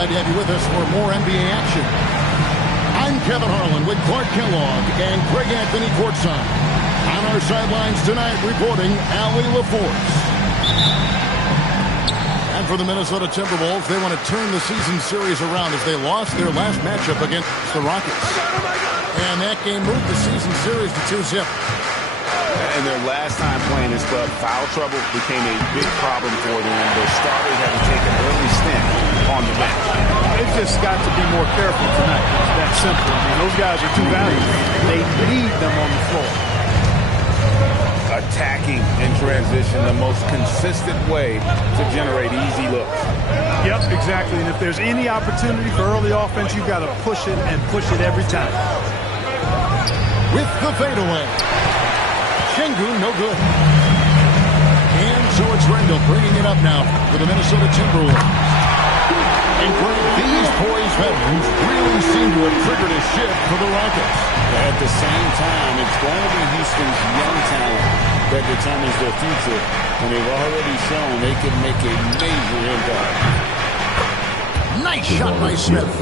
Glad to have you with us for more NBA action. I'm Kevin Harlan with Clark Kellogg and Craig Anthony courtside. On our sidelines tonight, reporting Allie LaForce. And for the Minnesota Timberwolves, they want to turn the season series around as they lost their last matchup against the Rockets. And that game moved the season series to 2-0. And their last time playing this club, foul trouble became a big problem for them. Their starters had to take an early stint on the bench. They've just got to be more careful tonight. It's that simple. I mean, those guys are too valuable. They need them on the floor. Attacking in transition, the most consistent way to generate easy looks. Yep, exactly. And if there's any opportunity for early offense, you've got to push it and push it every time. With the fadeaway. Şengün, no good. And so it's Randall bringing it up now for the Minnesota Timberwolves. And Greg, these poised veterans really seem to have triggered a shift for the Rockets. At the same time, it's going to be Houston's young talent that determines their future, and they've already shown they can make a major impact. Nice shot by Smith.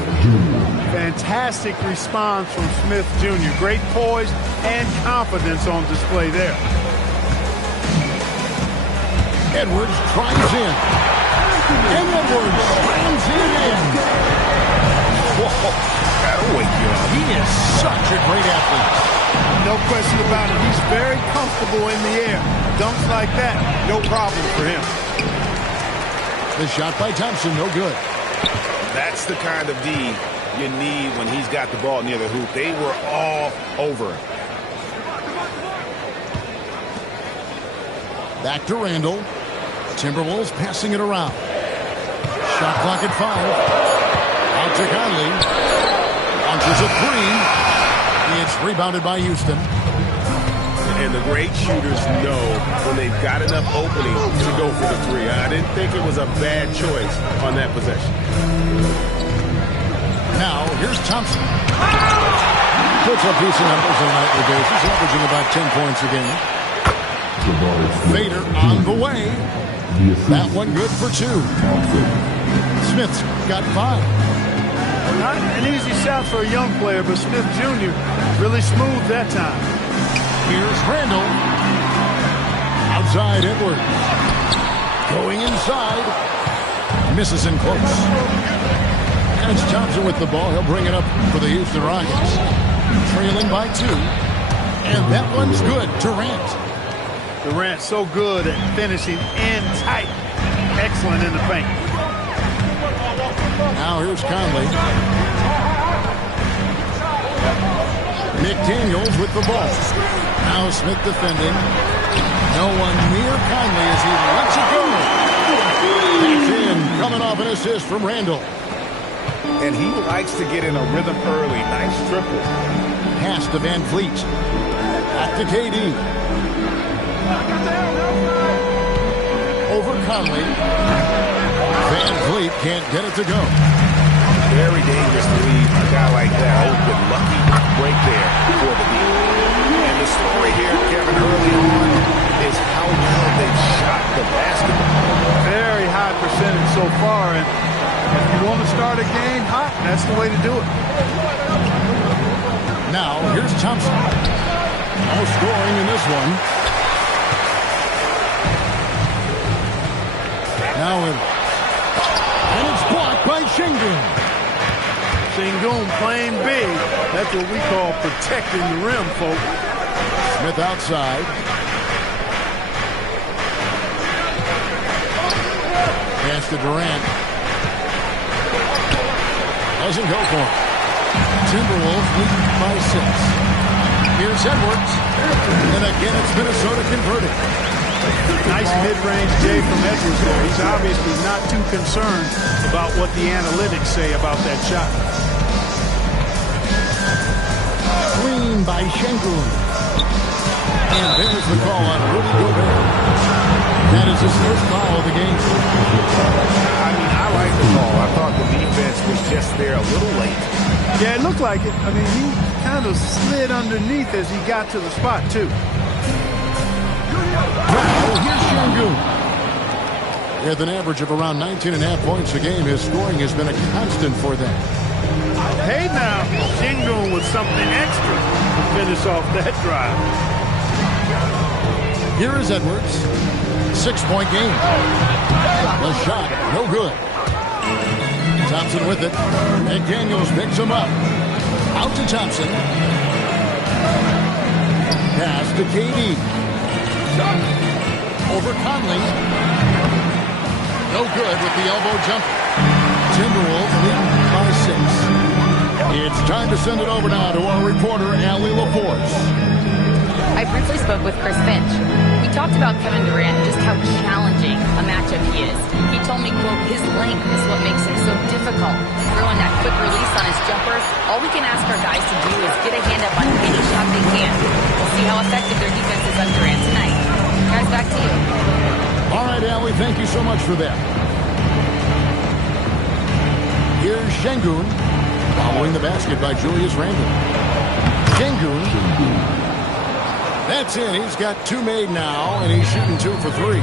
Fantastic response from Smith Jr. Great poise and confidence on display there. Edwards tries in. And Edwards slams it in. Whoa, that'll wake you up. He is such a great athlete. No question about it. He's very comfortable in the air. Dunks like that, no problem for him. The shot by Thompson, no good. That's the kind of D you need when he's got the ball near the hoop. They were all over him. Back to Randall. Timberwolves passing it around. Shot clock at 5. Out to Conley. Launches a 3. It's rebounded by Houston. And the great shooters know when they've got enough opening to go for the 3. I didn't think it was a bad choice on that possession. Now, here's Thompson. Puts up decent numbers on a nightly basis, averaging about 10 points a game. Vader on the way. That one good for 2. Smith's got 5. Not an easy shot for a young player, but Smith Jr. really smooth that time. Here's Randall. Outside Edwards. Going inside. Misses in close. And it's Thompson with the ball. He'll bring it up for the Houston Rockets. Trailing by 2. And that one's good. Durant. Durant so good at finishing in tight. Excellent in the paint. Now here's Conley. McDaniels with the ball. Now Smith defending. No one near Conley as he lets it go. That's in, coming off an assist from Randall. And he likes to get in a rhythm early. Nice triple. Pass to Van Fleet. Back to KD. Over Conley. Van Fleet can't get it to go. Very dangerous to leave a guy like that open. Lucky break there for the deal. And the story here, Kevin, early on is how well they've shot the basketball. Very high percentage so far. And if you want to start a game hot, that's the way to do it. Now, here's Thompson. No scoring in this one. Now and it's blocked by Şengün. Şengün playing big. That's what we call protecting the rim, folks. Smith outside. Pass to Durant. Doesn't go for it. Timberwolves lead by 6. Here's Edwards. And again, it's Minnesota converted. Nice mid-range J from Edwards there. He's obviously not too concerned about what the analytics say about that shot. Screen by Şengün. And there's the call on Rudy Gobert. That is his first foul of the game. I mean, I like the call. I thought the defense was just there a little late. Yeah, it looked like it. I mean, he kind of slid underneath as he got to the spot, too. Now, here's Şengün. With an average of around 19.5 points a game, his scoring has been a constant for them. Hey now, Shingun with something extra to finish off that drive. Here is Edwards. 6-point game. The shot, no good. Thompson with it. McDaniels picks him up. Out to Thompson. Pass to KD. Over Conley. No good with the elbow jumper. Timberwolves lead by 6. It's time to send it over now to our reporter, Allie LaForce. I briefly spoke with Chris Finch. We talked about Kevin Durant and just how challenging a matchup he is. He told me, quote, his length is what makes him so difficult. Throwing that quick release on his jumper, all we can ask our guys to do is get a hand up on any shot they can. We'll see how effective their defense is on Durant tonight. Guys, back to you. All right, Allie, thank you so much for that. Here's Şengün, following the basket by Julius Randle. Şengün. That's it. He's got 2 made now, and he's shooting 2 for 3.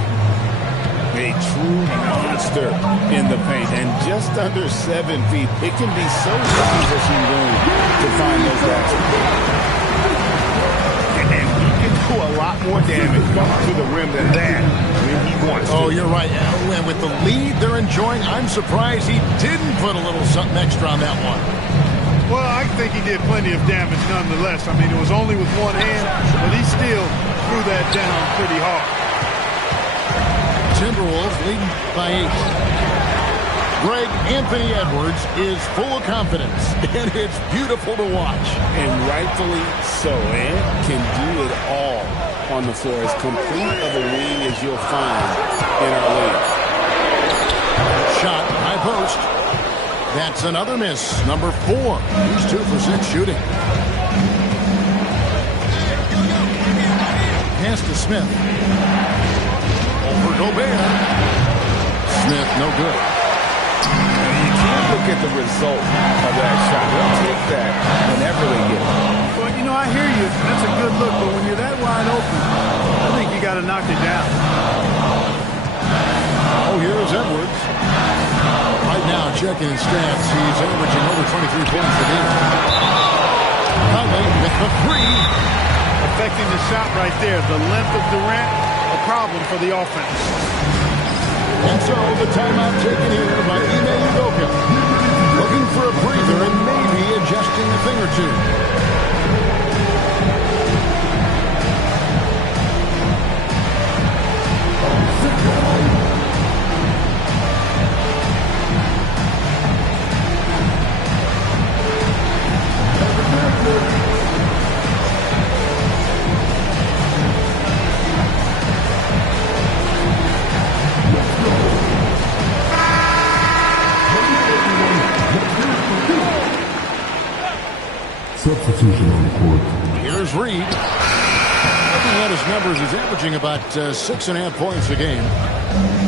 A true monster in the paint, and just under 7 feet. It can be so position room to find those baskets. And he can do a lot more damage to the rim than that when he wants to. Oh, you're right. And with the lead they're enjoying, I'm surprised he didn't put a little something extra on that one. Well, I think he did plenty of damage nonetheless. I mean, it was only with one hand, but he still threw that down pretty hard. Timberwolves leading by 8. Greg, Anthony Edwards is full of confidence, and it's beautiful to watch. And rightfully so. And can do it all on the floor. As complete of a wing as you'll find in our league. Shot, high post. That's another miss. Number 4. He's 2 for 6 shooting. Pass to Smith. Over Gobert. Smith, no good. You can't look at the result of that shot. They'll take that whenever they get it. Well, you know, I hear you. That's a good look, but when you're that wide open, I think you got to knock it down. Oh, here's Edwards. Right now, checking his stats, he's averaging over 23 points a game. Conley with the 3. Affecting the shot right there. The length of Durant, a problem for the offense. And so the timeout taken here by Ime Udoka. Looking for a breather and maybe adjusting a thing or two. Substitution on the court. Here's Reed. Looking at his numbers, he's averaging about 6.5 points a game.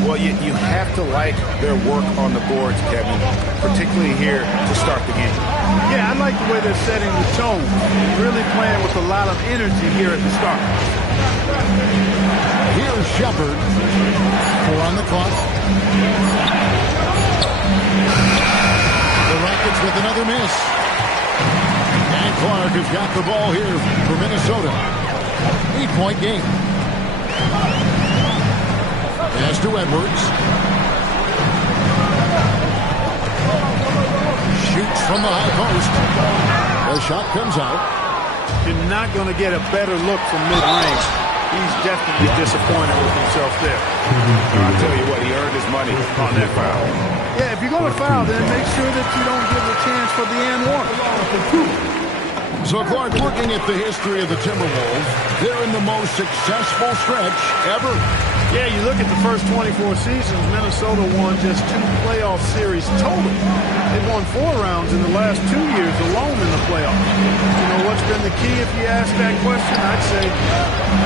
Well, you have to like their work on the boards, Kevin, particularly here to start the game. Yeah, I like the way they're setting the tone. Really playing with a lot of energy here at the start. Here's Shepard. 4 on the clock. The Rockets with another miss. And Clark has got the ball here for Minnesota. 8-point game. Pass to Edwards. Shoots from the high post. The shot comes out. You're not going to get a better look from mid-range. He's definitely disappointed with himself there. I'll tell you what, he earned his money on that foul. Yeah, if you're going to foul, then make sure that you don't give a chance for the and one. So, Clark, looking at the history of the Timberwolves, they're in the most successful stretch ever. Yeah, you look at the first 24 seasons, Minnesota won just 2 playoff series total. They've won 4 rounds in the last 2 years alone in the playoffs. You know, what's been the key if you ask that question? I'd say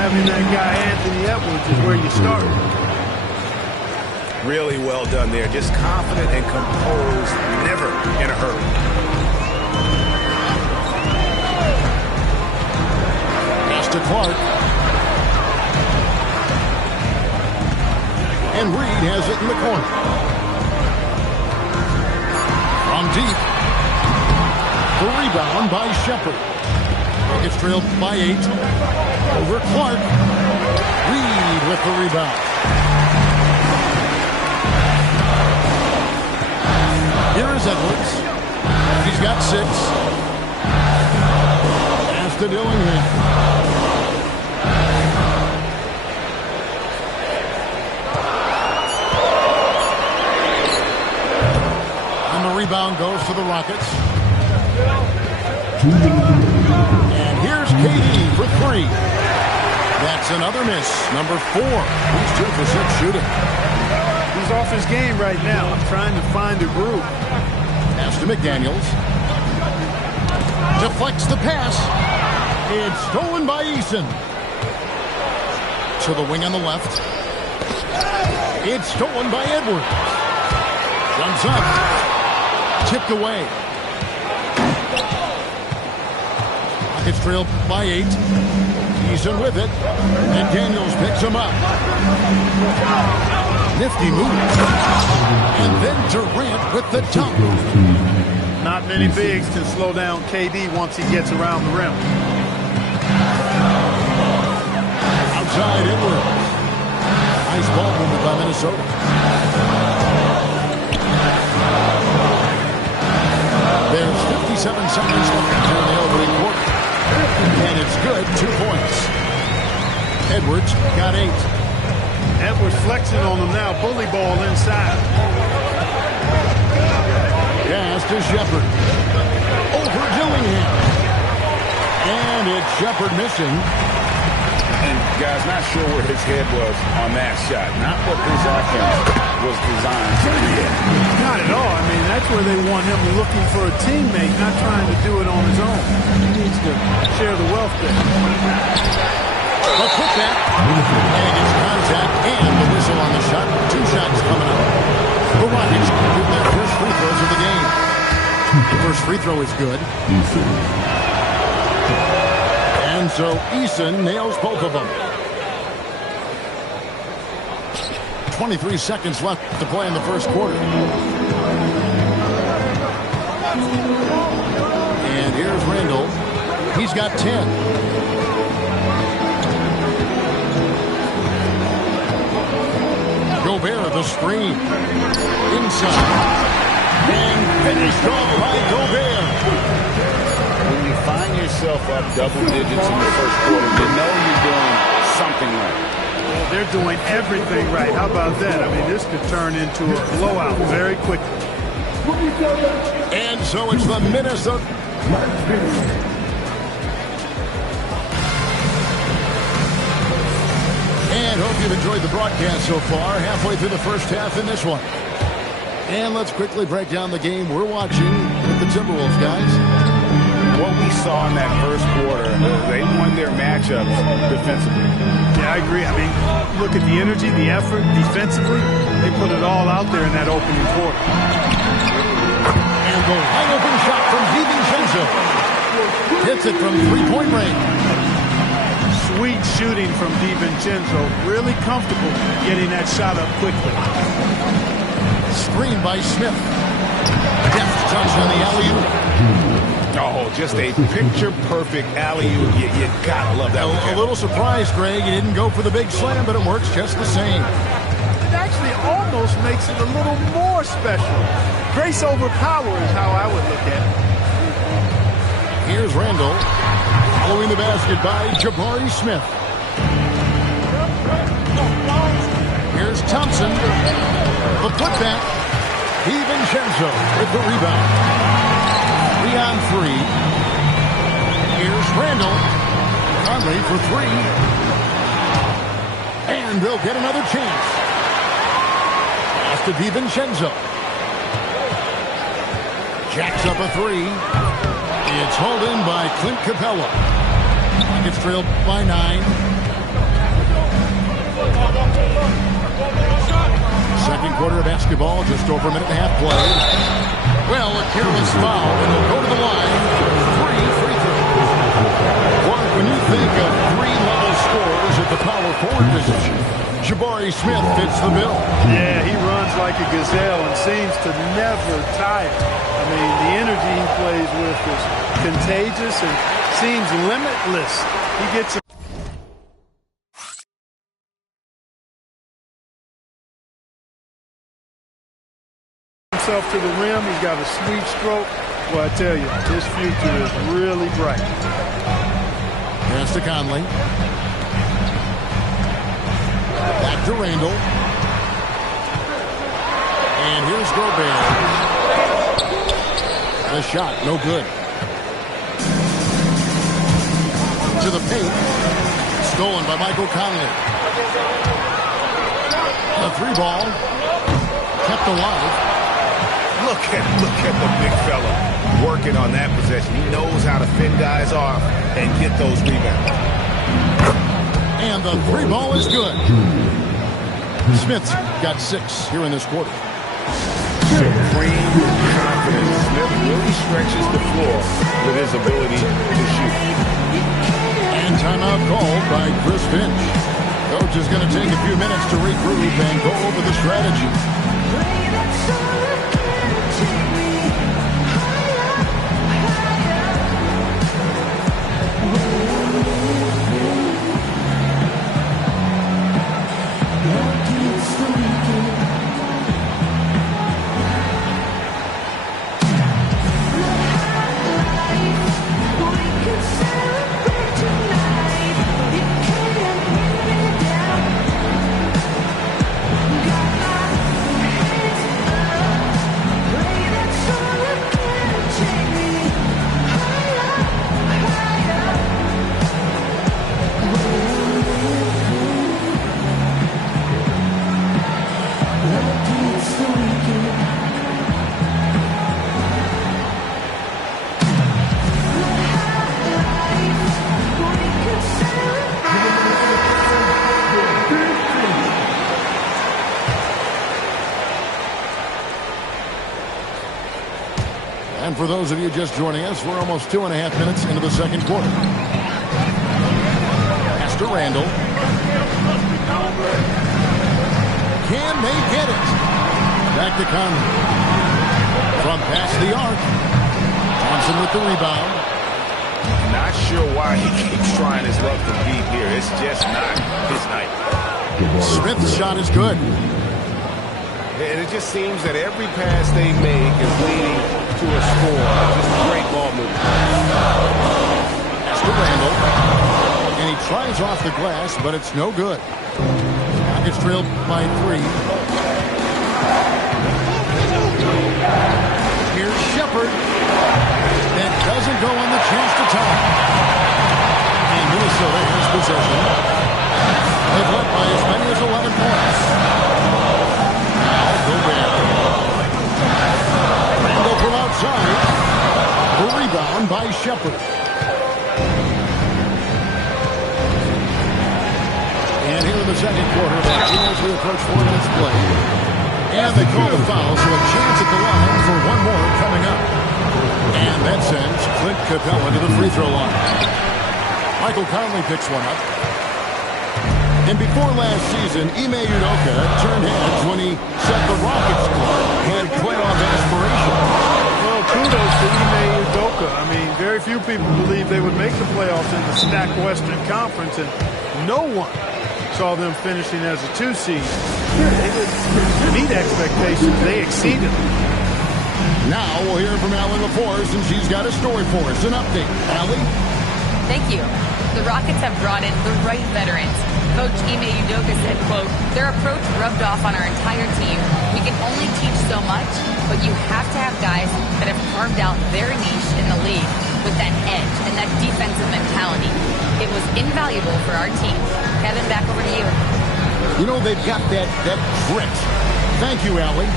having that guy Anthony Edwards is where you start. Really well done there. Just confident and composed, never in a hurry. Pass to Clark. And Reed has it in the corner. From deep. The rebound by Shepard. It's trailed by 8. Over Clark. Reed with the rebound. Here is Edwards. He's got 6. Pass to Dillingham. And the rebound goes to the Rockets. And here's KD for 3. That's another miss. Number 4. He's 2 for 6 shooting. He's off his game right now, trying to find a groove. Pass to McDaniels. Deflects the pass. It's stolen by Eason. To the wing on the left. It's stolen by Edwards. Jumps up. Tipped away. It's trailed by 8. Eason with it. McDaniels picks him up. Nifty move. And then Durant with the dunk. Not many bigs can slow down KD once he gets around the rim. Outside Edwards. Nice ball movement by Minnesota. There's 57 seconds left in the opening quarter. And it's good. 2 points. Edwards got 8. Edwards flexing on him now. Bully ball inside. Pass to Shepard. Over Dillingham. And it's Shepard missing. And guys, not sure where his head was on that shot. Not what his offense was designed to create. Not at all. I mean, that's where they want him looking for a teammate, not trying to do it on his own. He needs to share the wealth there. A putback. And it's contact and the whistle on the shot. 2 shots coming up. The Rockets get their first free throws of the game. The first free throw is good. And so Eason nails both of them. 23 seconds left to play in the first quarter. And here's Randall. He's got 10. Gobert, the screen. Inside. And finished off by Gobert. When you find yourself up double digits in the first quarter, you know you're doing something right. Well, they're doing everything right. How about that? I mean, this could turn into a blowout very quickly. And so it's the Minnesota. And hope you've enjoyed the broadcast so far. Halfway through the first half in this one. And let's quickly break down the game we're watching with the Timberwolves, guys. What we saw in that first quarter, they won their matchups defensively. Yeah, I agree. I mean, look at the energy, the effort defensively. They put it all out there in that opening quarter. And the wide open shot from DiVincenzo. Hits it from 3-point range. Sweet shooting from DiVincenzo. Really comfortable getting that shot up quickly. Screen by Smith. Deft touch on the alley-oop. Oh, just a picture-perfect alley-oop. You gotta love that. A little surprised, Greg. He didn't go for the big slam, but it works just the same. It actually almost makes it a little more special. Grace over power is how I would look at it. Here's Randall. Following the basket by Jabari Smith. Here's Thompson. The putback. DiVincenzo with the rebound. 3-on-3. Here's Randall. Conley for 3. And they'll get another chance. Pass to DiVincenzo. Jacks up a 3. It's hauled in by Clint Capella. It's trailed by 9. Second quarter of basketball, just over a minute and a half played. Well, a careless foul, and he'll go to the line for 3 free throws. Mark, when you think of 3-level scorers at the power forward position, Jabari Smith fits the bill. Yeah, he runs like a gazelle and seems to never tire. I mean, the energy he plays with is contagious and seems limitless. He gets himself to the rim. He's got a sweet stroke. Well, I tell you, his future is really bright. Pass to Conley. Back to Randall. And here's Gobert. The shot, no good. To the paint. Stolen by Michael Conley. The three ball. Kept alive. Look at the big fella working on that possession. He knows how to fend guys off and get those rebounds. And the three ball is good. Smith's got 6 here in this quarter. Supreme confidence. Smith really stretches the floor with his ability to shoot. And timeout called by Chris Finch. Coach is going to take a few minutes to regroup and go over the strategy. And for those of you just joining us, we're almost 2.5 minutes into the second quarter. Pass to Randall. Can they get it? Back to Conley. From past the arc. Thompson with the rebound. Not sure why he keeps trying his luck to beat here. It's just not his night. Smith's shot is good. And it just seems that every pass they make is leading to a score. Just great ball movement. Pass to Randall. And he tries off the glass, but it's no good. Rockets trailed by 3. Here's Shepard. That doesn't go on the chance to tie. And Minnesota has possession. They've led by as many as 11 points. Now Gobert. Randall from outside. The rebound by Shepard. And here in the second quarter, as we approach 4 minutes play. And they call the foul, so a chance at the line for one more coming up. And that sends Clint Capella to the free throw line. Michael Conley picks one up. And before last season, Ime Udoka turned heads when he said the Rockets had playoff aspirations. Well, kudos to Ime Udoka. I mean, very few people believe they would make the playoffs in the stacked Western Conference, and no one saw them finishing as a 2 seed. They didn't meet expectations. They exceeded them. Now we'll hear from Allie LaForce, and she's got a story for us. An update. Allie? Thank you. The Rockets have brought in the right veterans. Coach Ime Udoka said, quote, their approach rubbed off on our entire team. We can only teach so much, but you have to have guys that have carved out their niche in the league with that edge and that defensive mentality. It was invaluable for our team. Kevin, back over to you. You know, they've got that grit. Thank you, Allie.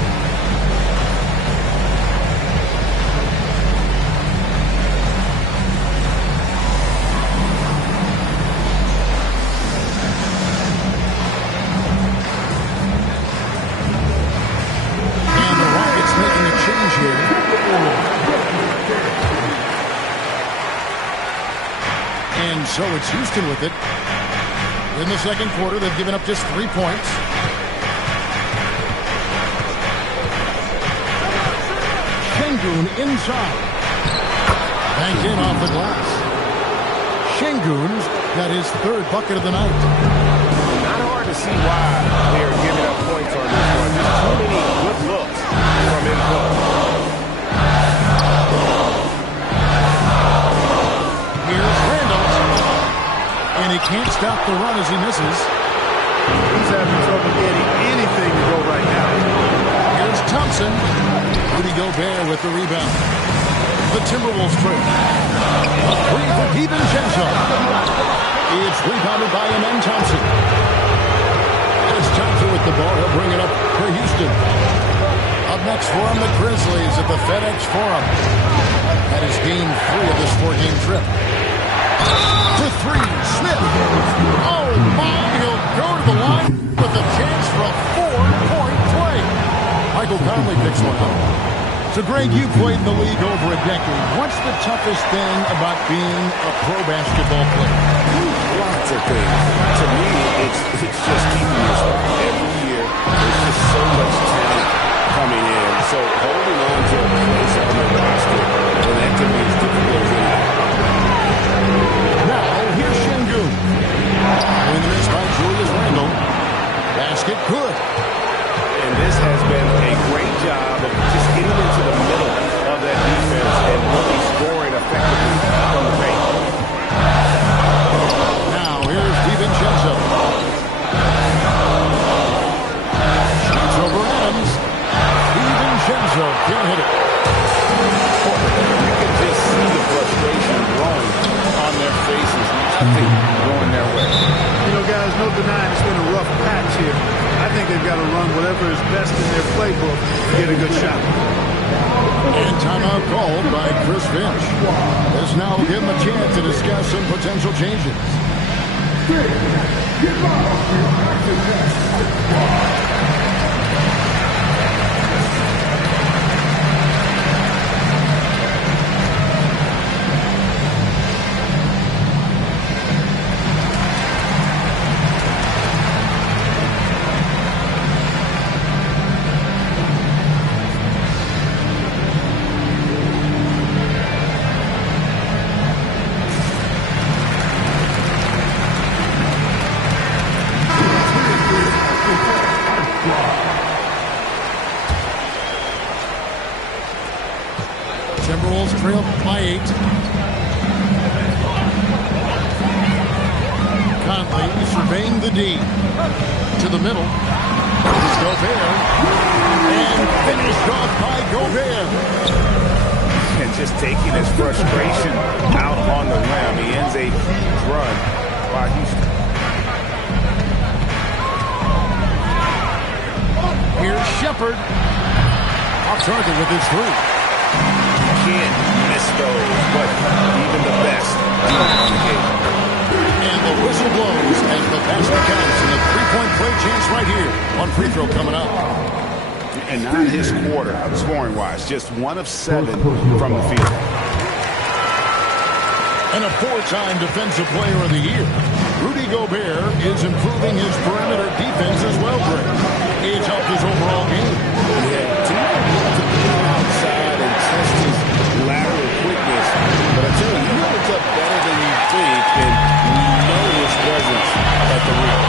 So it's Houston with it. In the second quarter, they've given up just 3 points. Şengün inside. Banked in off the glass. Şengün's got his third bucket of the night. Not hard to see why they are giving up points on this one. Just too many good looks from in close. Here's Randall. And he can't stop the run as he misses. He's having trouble getting anything to go right now. Here's Thompson. Rudy Gobert with the rebound. The Timberwolves trail. A three for DiVincenzo. It's rebounded by Amen Thompson. As Thompson with the ball, he'll bring it up for Houston. Up next for him, the Grizzlies at the FedEx Forum. That is game 3 of this 4-game trip. For 3, Smith. Oh, my, he'll go to the line with a chance for a 4-point play. Michael Conley picks one up. So, Greg, you played in the league over a decade. What's the toughest thing about being a pro basketball player? Lots of things. To me, it's just keeping your spot. Every year, there's just so much talent coming in. So holding on to a place on the roster, well, that can be as difficult as anything. Now, here's Şengün. In the miss by Julius Randle. Basket good. And this has been a great job of just getting into the middle of that defense and really scoring effectively from the paint. Now, here's DiVincenzo. Shoots over Adams. DiVincenzo can't hit it. You can just see the frustration growing on their faces. Nothing going their way. You know, guys, no denying it's been a rough patch here. I think they've got to run whatever is best in their playbook to get a good shot. And timeout called by Chris Finch. This now will give him a chance to discuss some potential changes. Timberwolves trail by 8. Conley surveying the D. To the middle. It's Gobert. And finished off by Gobert. And just taking his frustration out on the rim. He ends a huge run by Houston. Here's Shepherd. Off target with his 3. Can't miss those, but even the best on the game. And the whistle blows as the basket counts, and a 3-point play chance right here on free throw coming up. And not his quarter, scoring-wise, just 1 of 7 from the field. And a 4-time Defensive Player of the Year. Rudy Gobert is improving his perimeter defense as well, Greg. It's helped his overall game. Yeah, to be outside and test his lateral quickness. But I tell you, he holds up better than you think, and we know his presence at the rim.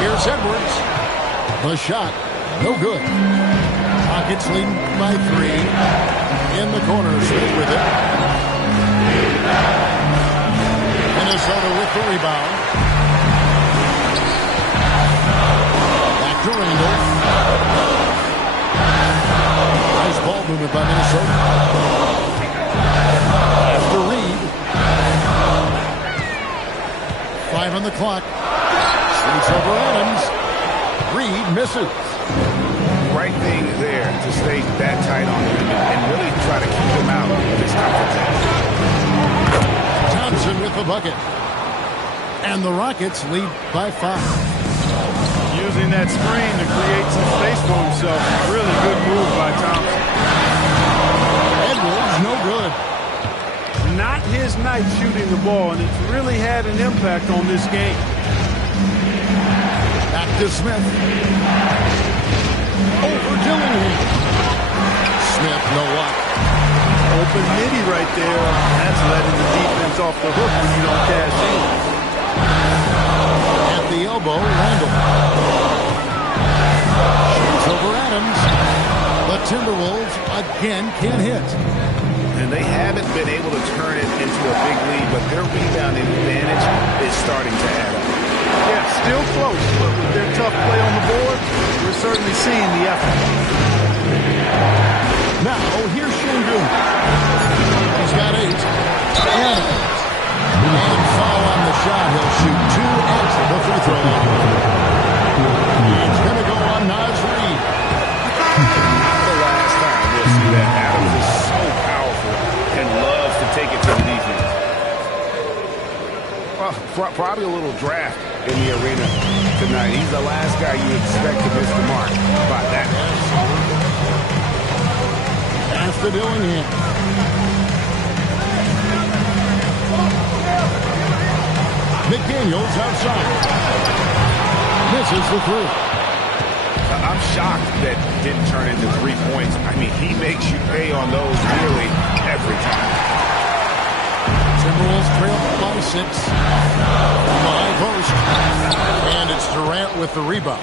Here's Edwards. The shot, no good. Rockets leading by 3. In the corner, Smith with it. Minnesota with the rebound. Back to Randle. Nice ball movement by Minnesota. After Reed. 5 on the clock. Shoots over Adams. Reed misses. Right thing there to stay that tight on him and really try to keep him out of this confrontation. Thompson with the bucket. And the Rockets lead by 5. Using that screen to create some space for himself. Really good move by Thompson. Edwards, no good. not his night shooting the ball, and it's really had an impact on this game. Back to Smith. Over Dillingham. Smith, no luck. Open midi right there. That's letting the defense off the hook when you don't cash in. At the elbow, Randall. Shoots over Adams. The Timberwolves again can't hit. And they haven't been able to turn it into a big lead, but their rebounding advantage is starting to add up. Yeah, still close, but with their tough play on the board, we're certainly seeing the effort. Now, here's Şengün. He's got 8. And foul on the shot. He'll shoot 2 at the free throw line. He's going to go on Naz Reid. The last time we'll see that. Adams is so powerful and loves to take it to the defense. Well, probably a little draft in the arena tonight. He's the last guy you expect to miss the mark by that. After Dillingham. McDaniels outside. Misses the 3. I'm shocked that didn't turn into 3 points. I mean, he makes you pay on those nearly every time. Timberwolves trail by 6. High post. And it's Durant with the rebound.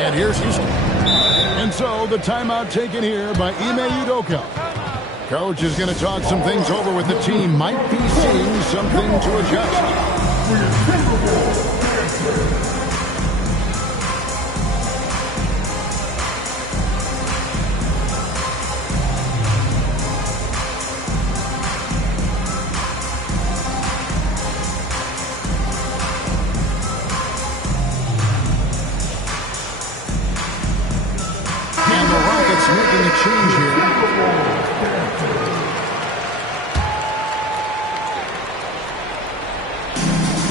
And here's Houston. And so the timeout taken here by Ime Udoka. Coach is going to talk some things over with the team. Might be seeing something to adjust. Making a change here.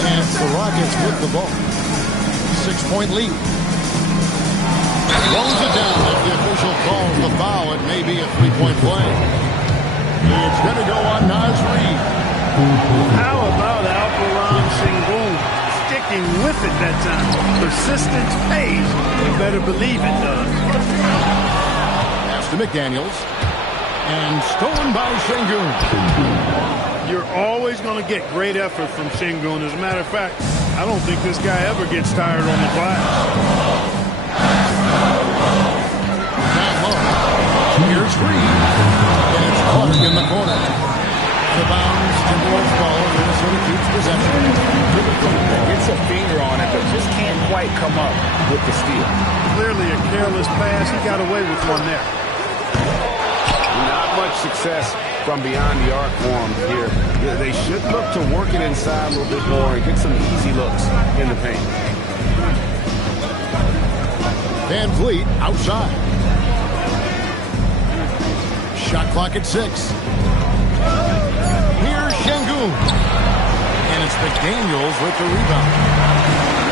And the Rockets with the ball. 6-point lead. Throws it down. If the official calls the foul, it may be a 3-point play. It's going to go on Naz Reid. How about Alperon Şengün sticking with it that time? Persistence pays. You better believe it does. To McDaniels, and stolen by Şengün. You're always going to get great effort from Şengün. As a matter of fact, I don't think this guy ever gets tired on the glass. Down low. Here's Reid, and it's Clark in the corner. Out of bounds, Timberwolves ball. Minnesota keeps possession. Gets a finger on it, but just can't quite come up with the steal. Clearly a careless pass. He got away with one there. Not much success from beyond the arc for him here. They should look to work it inside a little bit more and get some easy looks in the paint. Van Vliet outside. Shot clock at 6. Here's Şengün. And it's McDaniels with the rebound.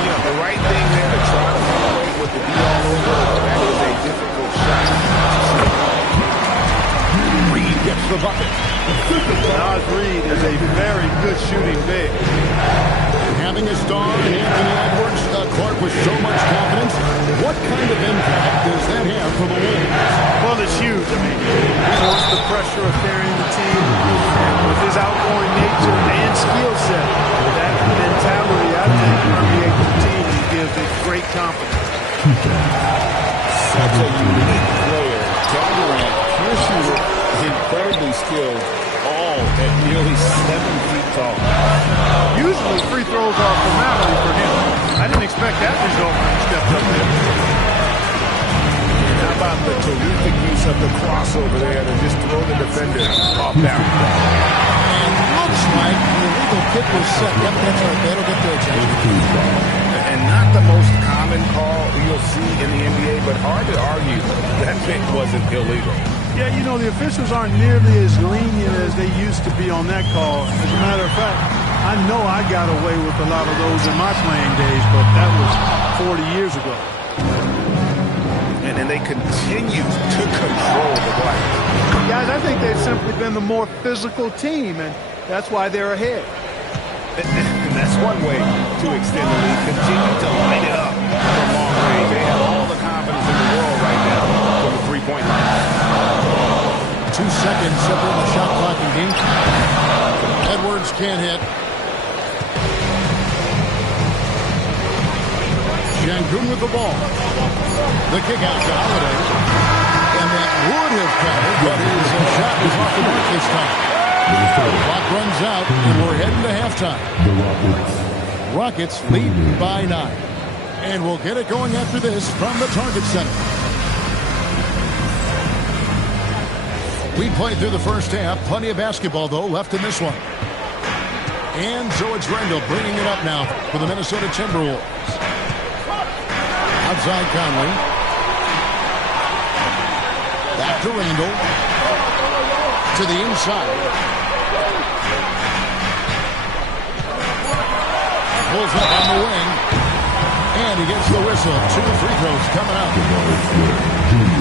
You know, the right thing there to try to play with the D all over. That is a difficult shot. Reid gets the bucket. Naz Reid is a very good shooting big. Having a star in Anthony Edwards, Clark with so much confidence, what kind of impact does that have for the Wolves? Well, it's huge. I mean, he wants the pressure of carrying the team. And with his outgoing nature and skill set, that mentality, I think, permeates the team and gives it great confidence. Such a unique player. Durant, pure shooter, is incredibly skilled, all at nearly 7 feet tall. Usually free throws are a formality for him. I didn't expect that result when he stepped up there. How about the terrific use of the crossover there to just throw the defender off balance? And looks like the illegal kick was set. Yep, that's right. That'll get their attention. And not the most common call you'll see in the NBA, but hard to argue that pick wasn't illegal. Yeah, you know, the officials aren't nearly as lenient as they used to be on that call. As a matter of fact, I know I got away with a lot of those in my playing days, but that was 40 years ago. And then they continue to control the glass. Guys, I think they've simply been the more physical team, and that's why they're ahead. And that's one way to extend the lead. Continue to light it up from long range. They have all the confidence in the world right now from the three-point line. 2 seconds separating the shot clock and game time. Edwards can't hit. Şengün with the ball. The kick out to Holiday. And that would have counted, but his shot was off the mark this time. The clock runs out, and we're heading to halftime. Rockets lead by 9. And we'll get it going after this from the Target Center. We played through the first half. Plenty of basketball, though, left in this one. And so it's Randall bringing it up now for the Minnesota Timberwolves. Outside Conley. Back to Randall. To the inside. Pulls up on the wing. And he gets the whistle. 2 free throws coming up.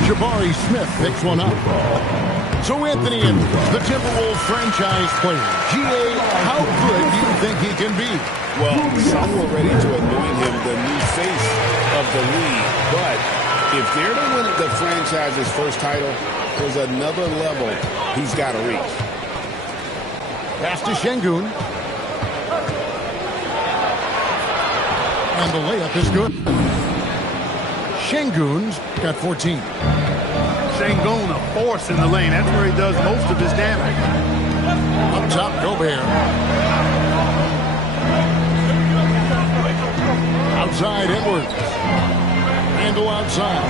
Jabari Smith picks one up. So Anthony Edwards, the Timberwolves franchise player. G.A., how good do you think he can be? Well, some were ready to anoint him the new face of the league. But if they're to win the franchise's first title, there's another level he's got to reach. Pass to Şengün. And the layup is good. Şengün's got 14. Şengün, a force in the lane. That's where he does most of his damage. Up top, Gobert. Outside, Edwards. Randall outside.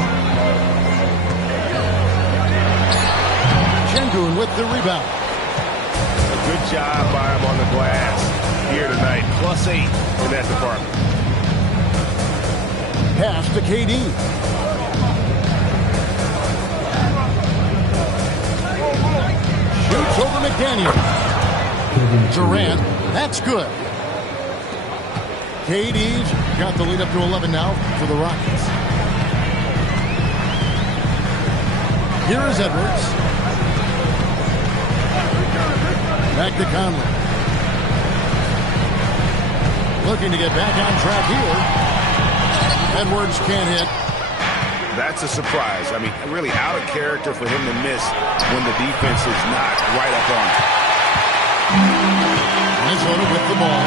Şengün with the rebound. A good job by him on the glass here tonight. +8 in that department. Pass to KD. Shoots over McDaniel. Durant, that's good. KD's got the lead up to 11 now for the Rockets. Here is Edwards. Back to Conley. Looking to get back on track here. Edwards can't hit. That's a surprise. I mean, really out of character for him to miss when the defense is not right up on him. Minnesota with the ball.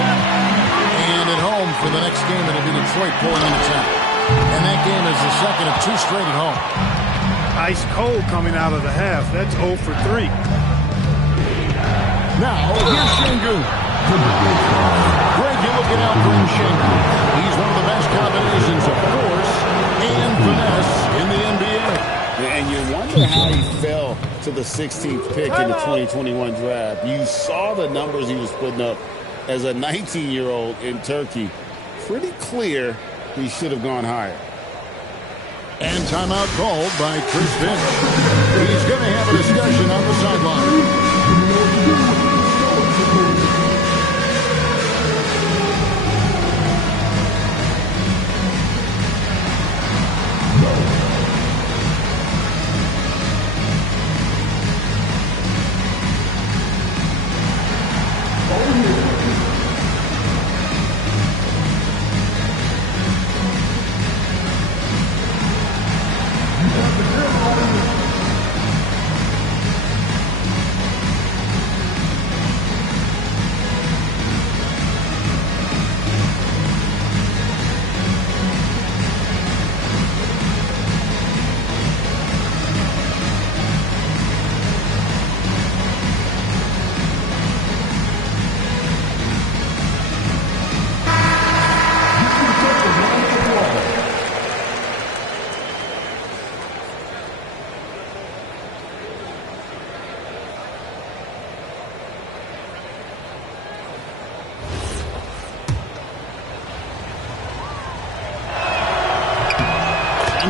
And at home for the next game, it'll be Detroit pulling into town. And that game is the second of 2 straight at home. Ice cold coming out of the half. That's 0 for 3. Now, here's Şengün. Greg, you're looking out for Şengün. He's one of the best combinations, of course, and finesse in the NBA. And you wonder how he fell to the 16th pick in the 2021 draft. You saw the numbers he was putting up as a 19-year-old in Turkey. Pretty clear he should have gone higher. And timeout called by Chris Finch. He's going to have a discussion on the sideline.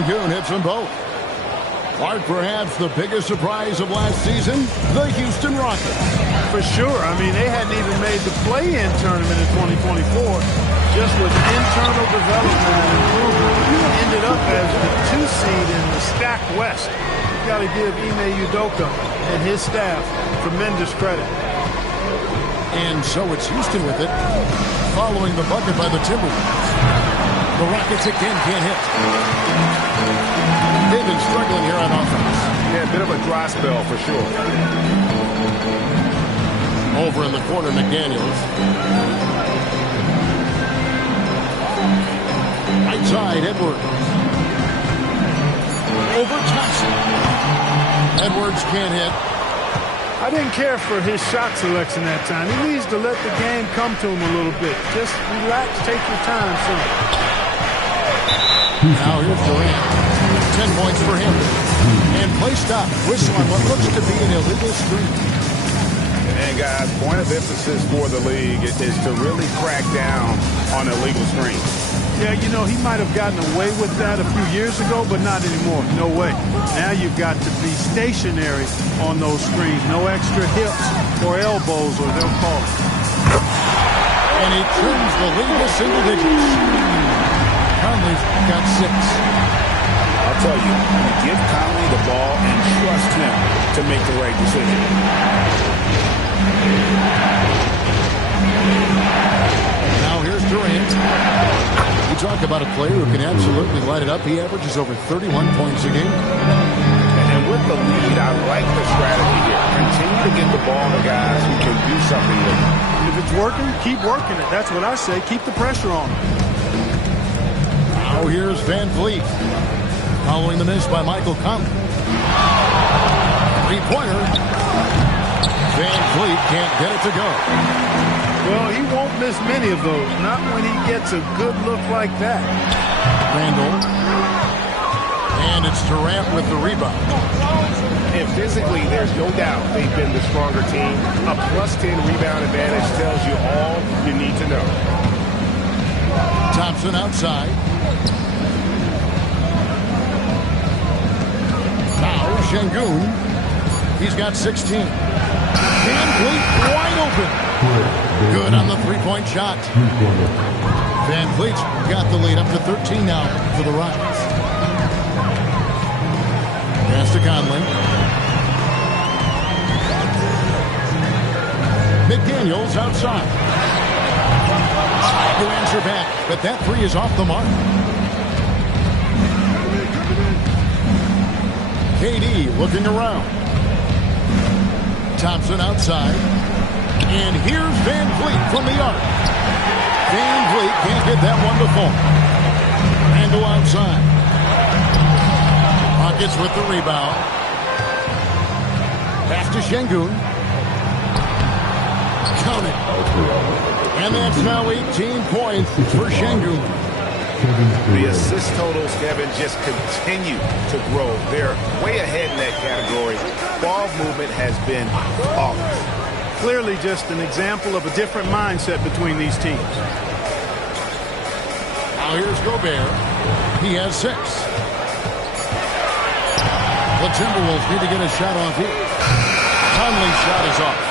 Şengün hits them both. Clark, perhaps the biggest surprise of last season, the Houston Rockets. For sure. I mean, they hadn't even made the play-in tournament in 2024. Just with internal development and improvement, ended up as the 2 seed in the stacked West. got to give Ime Udoka and his staff tremendous credit. And so it's Houston with it, following the bucket by the Timberwolves. The Rockets again can't hit. They've been struggling here on offense. Yeah, a bit of a dry spell for sure. Over in the corner, McDaniels. Right side, Edwards. Over Thompson. Edwards can't hit. I didn't care for his shot selection that time. He needs to let the game come to him a little bit. Just relax, take your time, son. Now here's Durant. 10 points for him. And play stop. Whistle on what looks to be an illegal screen. And guys, point of emphasis for the league is to really crack down on illegal screens. Yeah, you know, he might have gotten away with that a few years ago, but not anymore. No way. Now you've got to be stationary on those screens. No extra hips or elbows, or they'll call it. And he trims the lead to single digits. Conley's got 6. I'll tell you, give Conley the ball and trust him to make the right decision. Now here's Durant. You talk about a player who can absolutely light it up. He averages over 31 points a game. And with the lead, I like the strategy here. Continue to get the ball to guys who can do something with it. If it's working, keep working it. That's what I say. Keep the pressure on him. Now here's Van Vliet. Following the miss by Michael Conley. Three-pointer. Van Vliet can't get it to go. Well, he won't miss many of those. Not when he gets a good look like that. Randall. And it's Durant with the rebound. And physically, there's no doubt they've been the stronger team. A +10 rebound advantage tells you all you need to know. Thompson outside. Now Şengün. He's got 16. Van Vliet wide open. Good on the three-point shot. Van Vliet's got the lead up to 13 now for the Rockets. Pass to Conley. McDaniels outside. Tried to answer back, but that three is off the mark. KD looking around. Thompson outside. And here's Van Vliet from the arc. Van Vliet can't get that one to fall. Randall outside. Rockets with the rebound. Pass to Şengün. Count it. And that's now 18 points for Şengün. The assist totals, Kevin, just continue to grow. They're way ahead in that category. Ball movement has been flawless. Clearly just an example of a different mindset between these teams. Now here's Gobert. He has 6. The Timberwolves need to get a shot off here. Conley's shot is off.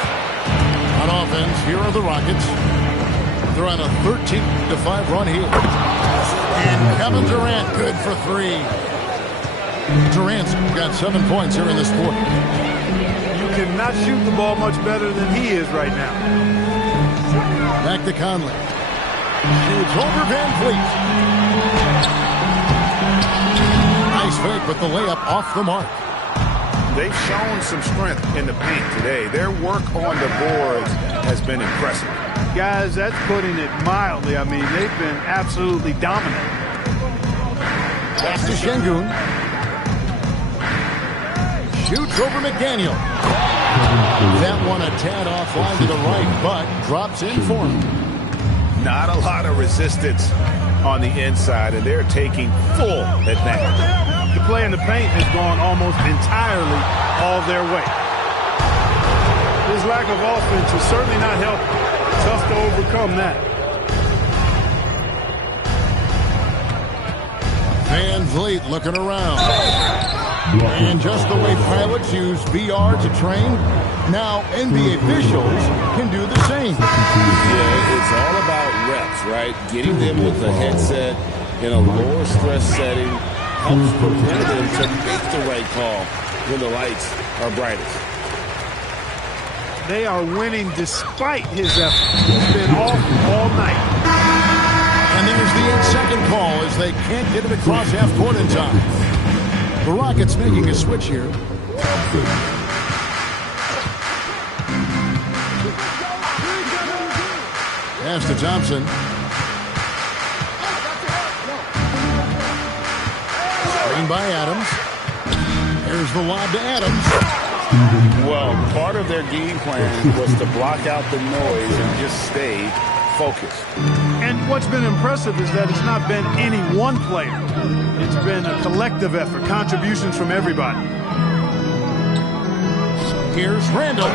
On offense, here are the Rockets. They're on a 13-5 run here. And Kevin Durant, good for 3. Durant's got 7 points here in this quarter. You cannot shoot the ball much better than he is right now. Back to Conley. Shoots over Van Vliet. Nice fake, but the layup off the mark. They've shown some strength in the paint today. Their work on the boards has been impressive. Guys, that's putting it mildly. I mean, they've been absolutely dominant. Pass to Şengün. Shoots over McDaniel. That one a tad offline to the right, but drops in for him. Not a lot of resistance on the inside, and they're taking full advantage. The play in the paint has gone almost entirely all their way. His lack of offense is certainly not helping. Tough to overcome that. Van Vliet looking around. And just the way pilots use VR to train, now NBA officials can do the same. Yeah, it's all about reps, right? Getting them with the headset in a lower stress setting helps prepare them to make the right call. when the lights are brightest. They are winning despite his efforts. He's been off all night. And there's the 8-second call as they can't get it across half court in time. The Rockets making a switch here. Pass to Thompson. Screen by Adams. There's the lob to Adams. Well, part of their game plan was to block out the noise and just stay focused. And what's been impressive is that it's not been any one player. It's been a collective effort, contributions from everybody. Here's Randall.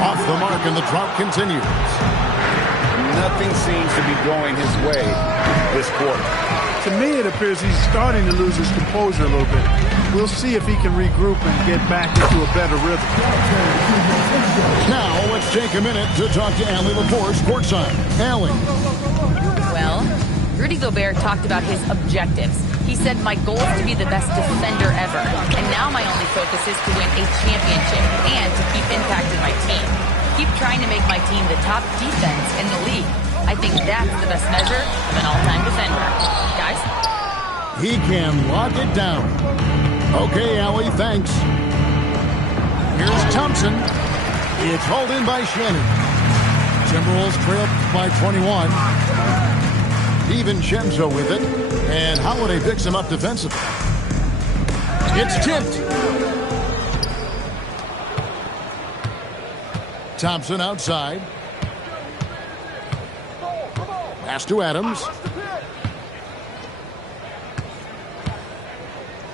Off the mark, and the drop continues. Nothing seems to be going his way this quarter. To me, it appears he's starting to lose his composure a little bit. We'll see if he can regroup and get back into a better rhythm. Now, let's take a minute to talk to Allie Laporte, courtside. Allie. Well, Rudy Gobert talked about his objectives. He said, my goal is to be the best defender ever. And now my only focus is to win a championship and to keep impacting my team. Keep trying to make my team the top defense in the league. I think that's the best measure of an all-time defender. Guys? He can lock it down. Okay, Allie, thanks. Here's Thompson. It's hauled in by Shannon. Timberwolves trail by 21. DiVincenzo with it. And Holiday picks him up defensively. It's tipped. Thompson outside. Pass to Adams.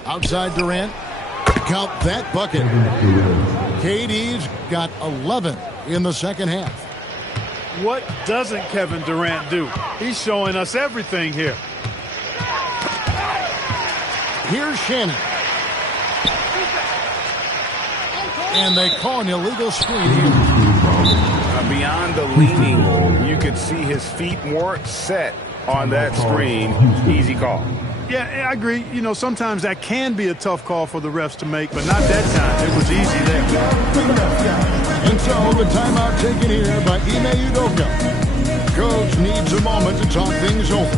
Outside Durant. Count that bucket. KD's got 11 in the second half. What doesn't Kevin Durant do? He's showing us everything here. Here's Shannon. And they call an illegal screen here. Beyond the leaning, you could see his feet weren't set on that screen. Easy call. Yeah, I agree. You know, sometimes that can be a tough call for the refs to make, but not that time. It was easy there. And so the timeout taken here by Ime Udoka. Coach needs a moment to talk things over.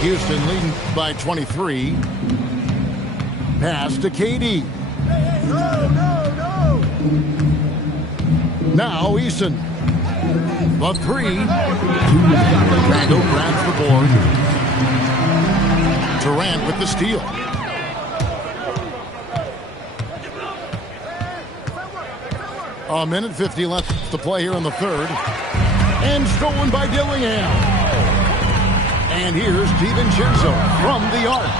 Houston leading by 23. Pass to KD. Now Eason. The three. Randall grabs the board. Durant with the steal. A minute 50 left to play here in the third. And stolen by Dillingham. And here's DiVincenzo from the arc.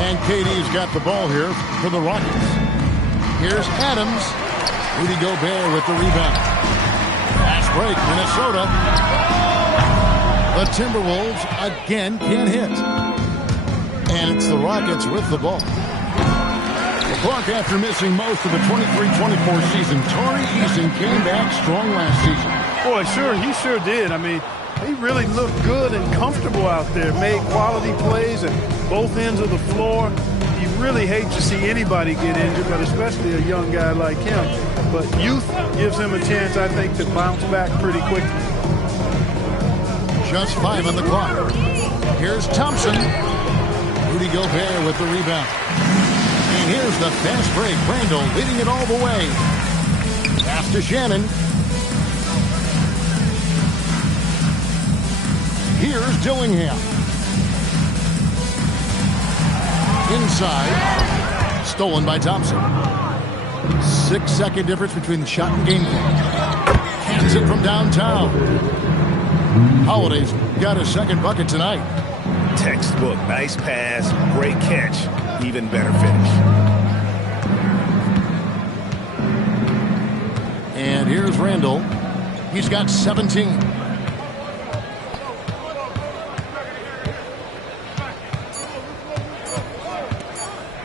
And KD's got the ball here for the Rockets. Here's Adams. Rudy Gobert with the rebound. Fast break, Minnesota. The Timberwolves again can't hit. And it's the Rockets with the ball. The clock after missing most of the 23-24 season. Tari Eason came back strong last season. Boy, sure, he sure did. I mean, he really looked good and comfortable out there. Made quality plays at both ends of the floor. You really hate to see anybody get injured, but especially a young guy like him. But youth gives him a chance, I think, to bounce back pretty quickly. just 5 on the clock. Here's Thompson. Rudy Gobert with the rebound. And here's the fast break. Randall leading it all the way. Pass to Shannon. Here's Dillingham. Inside. Stolen by Thompson. 6-second difference between the shot and game clock. Hands it from downtown. Holiday's got his second bucket tonight. Textbook. Nice pass. Great catch. Even better finish. And here's Randall. He's got 17.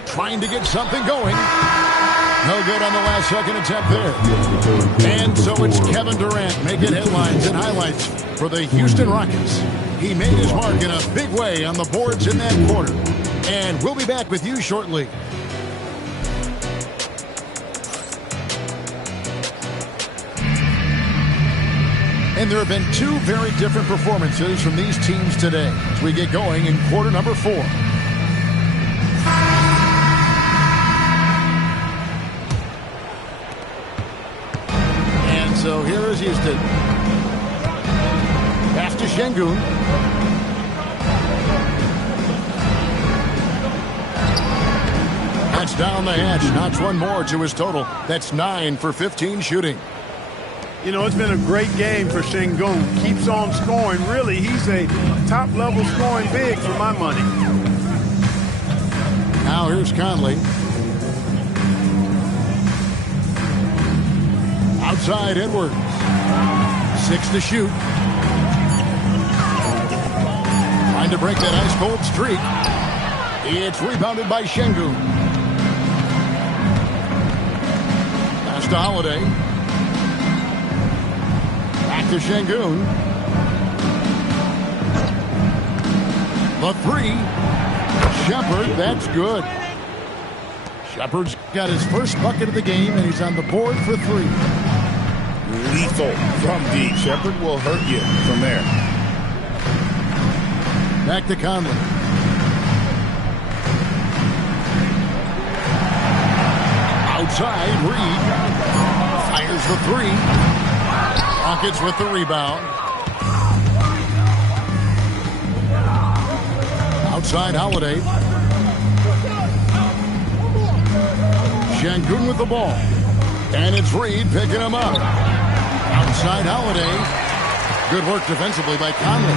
Trying to get something going. No good on the last second attempt there. And so it's Kevin Durant making headlines and highlights for the Houston Rockets. He made his mark in a big way on the boards in that quarter. And we'll be back with you shortly. And there have been two very different performances from these teams today as we get going in quarter number 4. And so here is Usda. Pass to Şengün. That's down the hatch. Knocks one more to his total. That's 9 for 15 shooting. You know, it's been a great game for Şengün. Keeps on scoring. Really, he's a top-level scoring big for my money. Now here's Conley. Outside Edwards. 6 to shoot. Trying to break that ice-cold streak. It's rebounded by Şengün. Pass to Holiday. To Şengün. The 3. Shepard, that's good. Shepard's got his first bucket of the game, and he's on the board for 3. Lethal from deep. Shepard will hurt you from there. Back to Conley. Outside, Reed. Fires the 3. Rockets with the rebound. Outside Holiday. Şengün with the ball. And it's Reed picking him up. Outside Holiday. Good work defensively by Conley.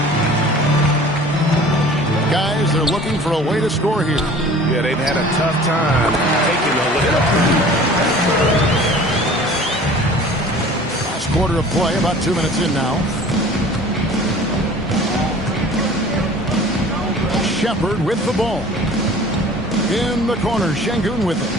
Guys, they're looking for a way to score here. Yeah, they've had a tough time taking the lead. Quarter of play, about 2 minutes in now. Shepard with the ball. In the corner, Şengün with it.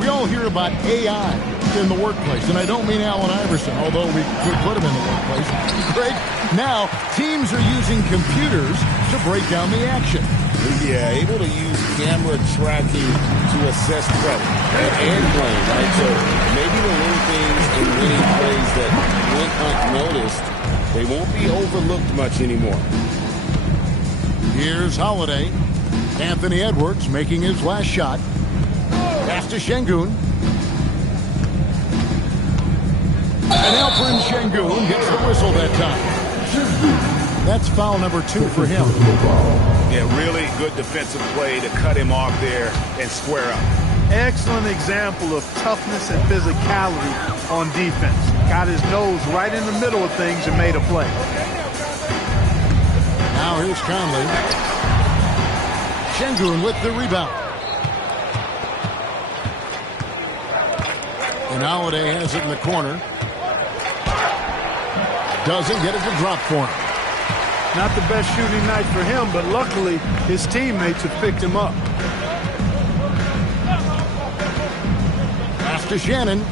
We all hear about AI in the workplace, and I don't mean Allen Iverson, although we could put him in the workplace. Great. Now, teams are using computers to break down the action. Yeah, able to use camera tracking to assess threat and play, right? So maybe the little things and winning plays that went unnoticed, they won't be overlooked much anymore. Here's Holiday. Anthony Edwards making his last shot. Pass to Şengün. And Alperen Şengün gets the whistle that time. That's foul number 2 for him. Yeah, really good defensive play to cut him off there and square up. Excellent example of toughness and physicality on defense. Got his nose right in the middle of things and made a play. Now here's Conley. Şengün with the rebound. And Holiday has it in the corner. Doesn't get it to drop for him. Not the best shooting night for him, but luckily his teammates have picked him up. Pass to Shannon.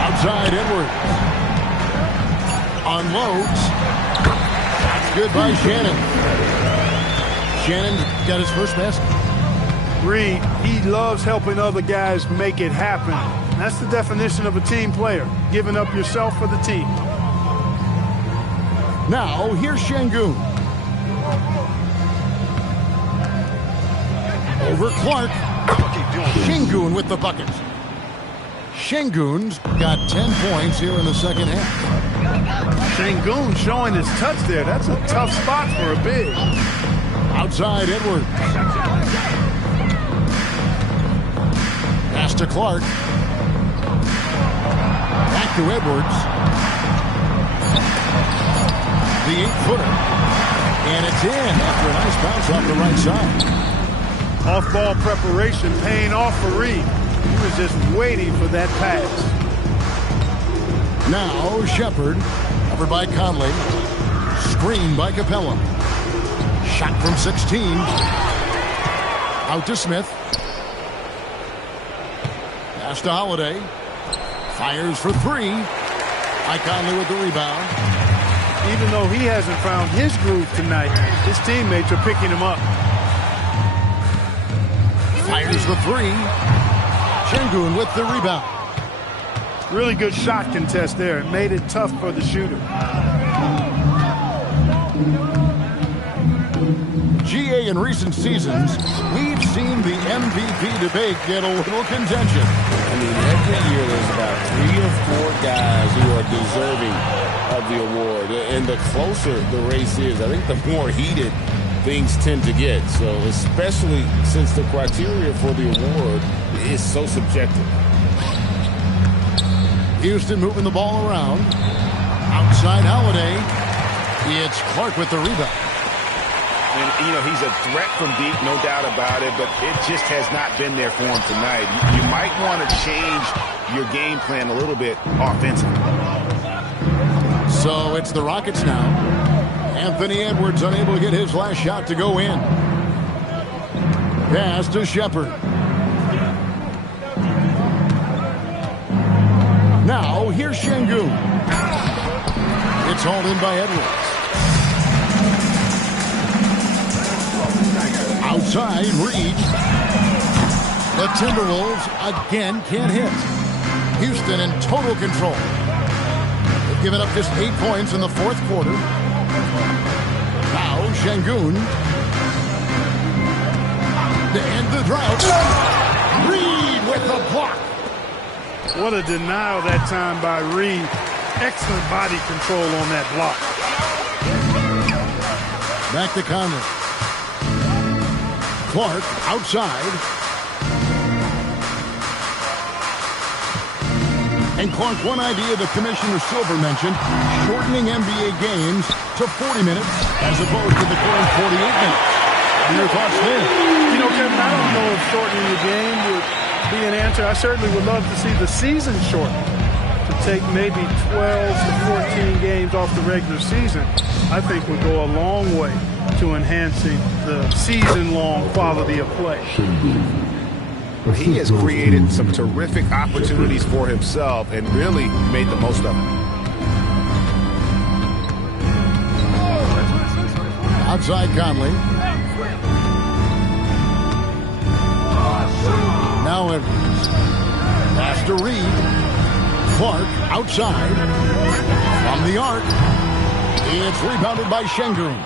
Outside Edwards. Unloads. That's good by Shannon. Shannon's got his first basket. Reed, he loves helping other guys make it happen. That's the definition of a team player, giving up yourself for the team. Now, here's Şengün. Over Clark. Şengün with the bucket. Şengün's got 10 points here in the second half. Şengün showing his touch there. That's a tough spot for a big. Outside Edwards. Pass to Clark. Back to Edwards. The 8-footer. And it's in after a nice bounce off the right side. Off-ball preparation paying off for Reed. He was just waiting for that pass. Now Shepard, covered by Conley. Screen by Capella. Shot from 16. Out to Smith. Pass to Holiday. Fires for three. Conley with the rebound. Even though he hasn't found his groove tonight, his teammates are picking him up. Fires the three. Şengün with the rebound. Really good shot contest there. It made it tough for the shooter. GA in recent seasons, we've seen the MVP debate get a little contentious. I mean, every year there's about 3 or 4 guys who are deserving of the award. And the closer the race is, I think the more heated things tend to get. So especially since the criteria for the award is so subjective. Houston moving the ball around. Outside Holiday. It's Clark with the rebound. And, you know, he's a threat from deep, no doubt about it, but it just has not been there for him tonight. You might want to change your game plan a little bit offensively. So it's the Rockets now. Anthony Edwards unable to get his last shot to go in. Pass to Shepard. Now, here's Şengün. It's hauled in by Edwards. Outside, Reed. The Timberwolves again can't hit. Houston in total control. They've given up just 8 points in the fourth quarter. Now, Şengün. To end the drought. Reed with the block. What a denial that time by Reed. Excellent body control on that block. Back to Conley. Clark outside. And Clark, one idea that Commissioner Silver mentioned, shortening NBA games to 40 minutes as opposed to the current 48 minutes. What are your thoughts there? You know, Kevin, I don't know if shortening the game would be an answer. I certainly would love to see the season shortened to take maybe 12 to 14 games off the regular season. I think would go a long way to enhancing the season-long quality of play. He has created some terrific opportunities for himself and really made the most of it. Outside Conley. Now Edwards. Pass to Reed. Clark outside. From the arc. It's rebounded by Şengün.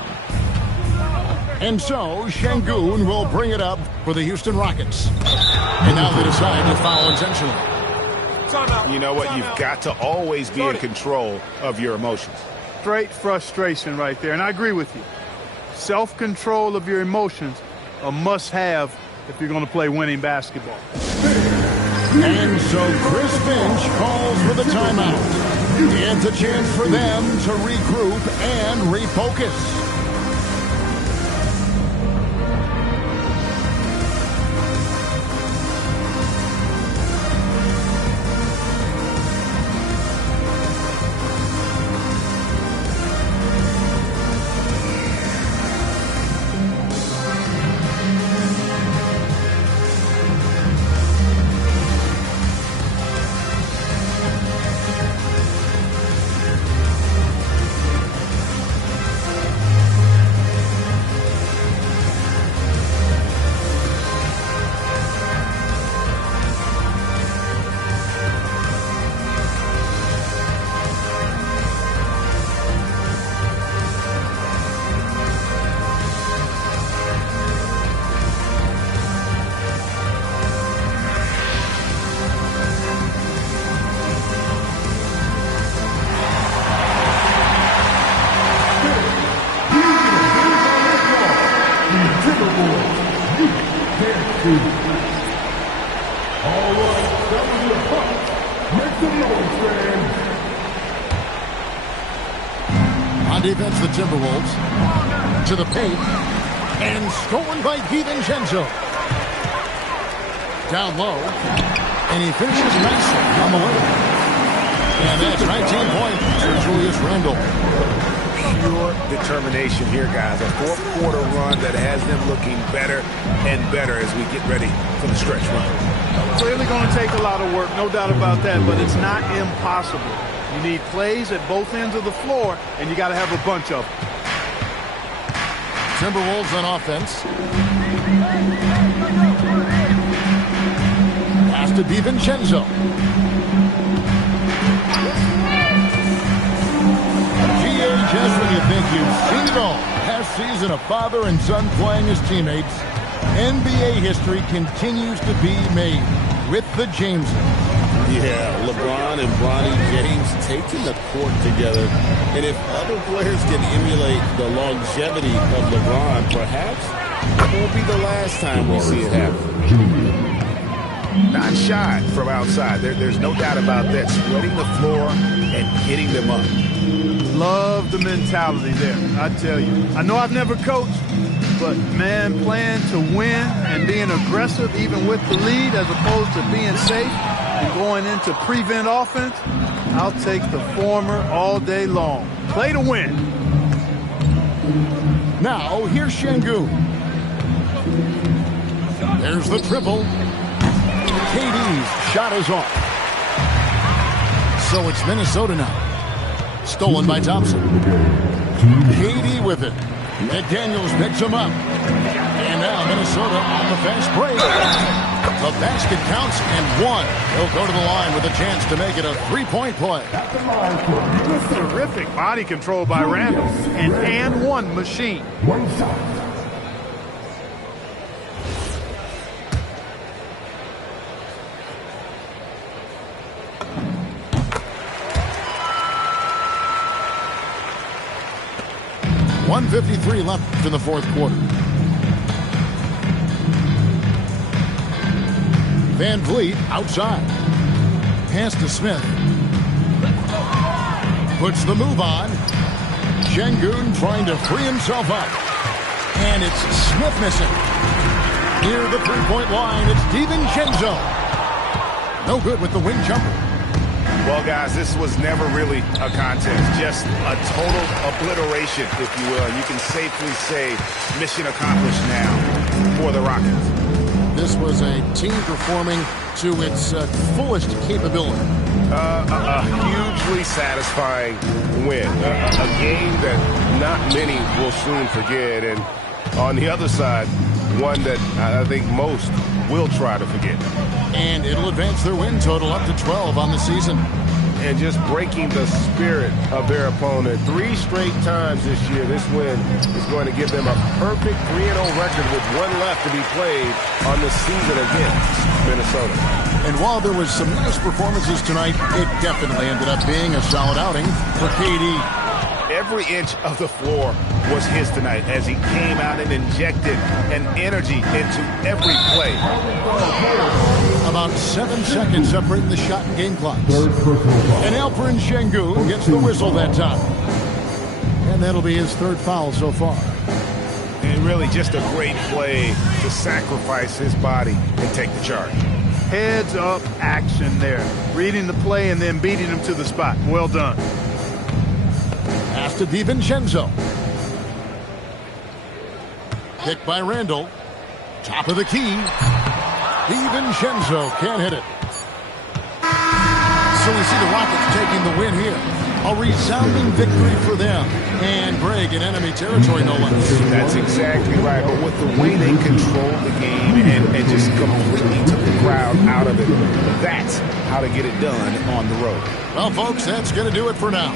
And so, Şengün will bring it up for the Houston Rockets. And now they decide to foul intentionally. You know what? You've got to always be in control of your emotions. Straight frustration right there, and I agree with you. Self-control of your emotions, a must-have if you're going to play winning basketball. And so Chris Finch calls for the timeout. It's a chance for them to regroup and refocus. defense, the Timberwolves. To the paint. And stolen by DiVincenzo. Down low. And he finishes nicely on the way. And that's 19 points for Julius Randle. Pure determination here, guys. A fourth-quarter run that has them looking better and better as we get ready for the stretch run. Clearly going to take a lot of work, no doubt about that, but it's not impossible. You need plays at both ends of the floor, and you got to have a bunch of them. Timberwolves on offense. Pass to DiVincenzo. Just when you think you've seen it all. Past season, a father and son playing as teammates. NBA history continues to be made with the Jameses. Yeah, LeBron and Bronny James taking the court together. And if other players can emulate the longevity of LeBron, perhaps it won't be the last time we see it happen. Not shy from outside. There's no doubt about that. Spreading the floor and hitting them up. Love the mentality there, I tell you. I know I've never coached, but, man, playing to win and being aggressive even with the lead as opposed to being safe and going into prevent offense, I'll take the former all day long. Play to win. Now, here's Şengün. There's the triple. KD's shot is off. So it's Minnesota now. Stolen by Thompson. KD with it. McDaniels picks him up. And now Minnesota on the fast break. The basket counts and one. He'll go to the line with a chance to make it a three-point play. Terrific body control by Randle. An and one machine. 1:53 left in the fourth quarter. Van Vliet outside. Pass to Smith. Puts the move on. Şengün trying to free himself up. And it's Smith missing. Near the three-point line, it's DiVincenzo. No good with the wing jumper. Well, guys, this was never really a contest. Just a total obliteration, if you will. You can safely say mission accomplished now for the Rockets. This was a team performing to its fullest capability. A hugely satisfying win. A game that not many will soon forget. And on the other side, one that I think most will try to forget. And it'll advance their win total up to 12 on the season. And just breaking the spirit of their opponent 3 straight times this year. This win is going to give them a perfect 3-0 record with one left to be played on the season against Minnesota. And while there was some nice performances tonight, it definitely ended up being a solid outing for KD. Every inch of the floor was his tonight as he came out and injected an energy into every play. About 7 seconds separating the shot and game clocks. And Alperen Şengün gets the whistle that time. And that'll be his third foul so far. And really just a great play to sacrifice his body and take the charge. Heads up action there. Reading the play and then beating him to the spot. Well done. Pass to DiVincenzo. Picked by Randle. Top of the key. DiVincenzo can't hit it. So we see the Rockets taking the win here. A resounding victory for them. And Greg in enemy territory, no less. That's exactly right. But with the way they controlled the game and just completely took the crowd out of it, that's how to get it done on the road. Well, folks, that's going to do it for now.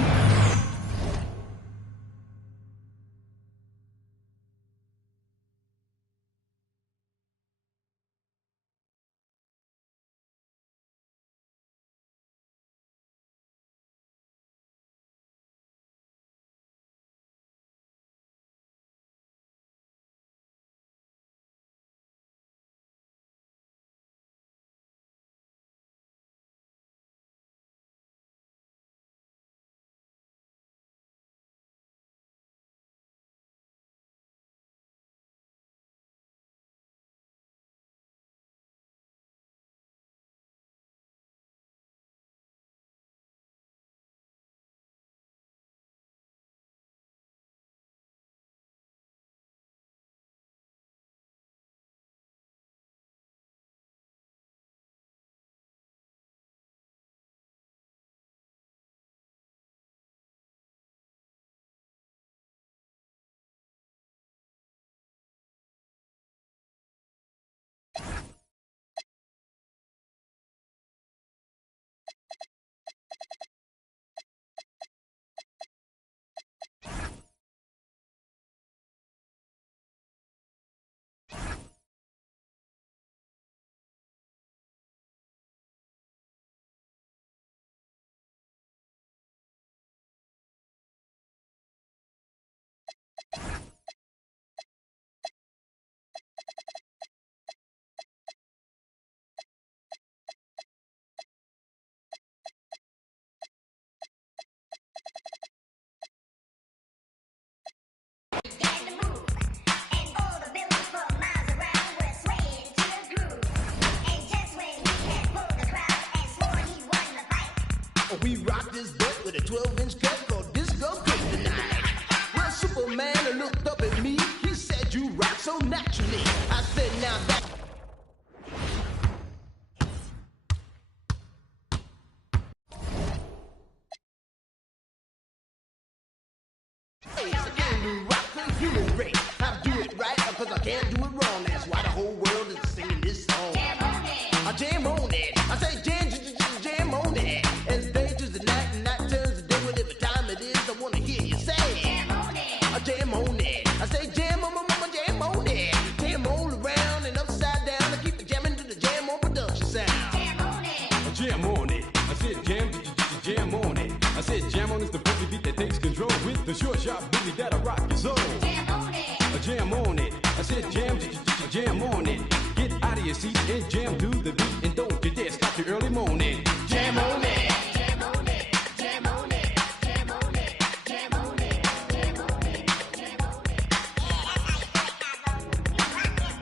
can't do it wrong. That's why the whole world is singing this song. I jam on it. I say jam on it. As day turns to night and night turns to day, whatever time it is, I wanna hear you say jam on it. I jam on it. I say jam on jam on it. Jam all around and upside down. I keep it jamming to the jam on production sound. Jam on it. I jam on it. I said jam on it. I said jam on is the funky beat that takes control with the short sharp booty that'll rock your soul. Jam on it. I jam on it. I said jam on it. Get out of your seat and jam to the beat, and don't you dare stop the early morning. Jam on it. Jam on it. Jam on it. Jam on it. Jam on it. Jam on it. Jam on it. Yeah, that's how you do it, Cosmo. You rock this.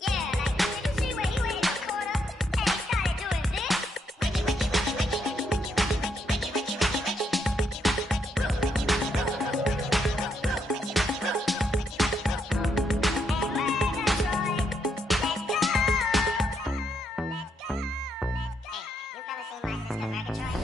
Yeah, like, did you see where he went in the corner and he started doing this? Hey, you fellas seen my sister Murgatroyd?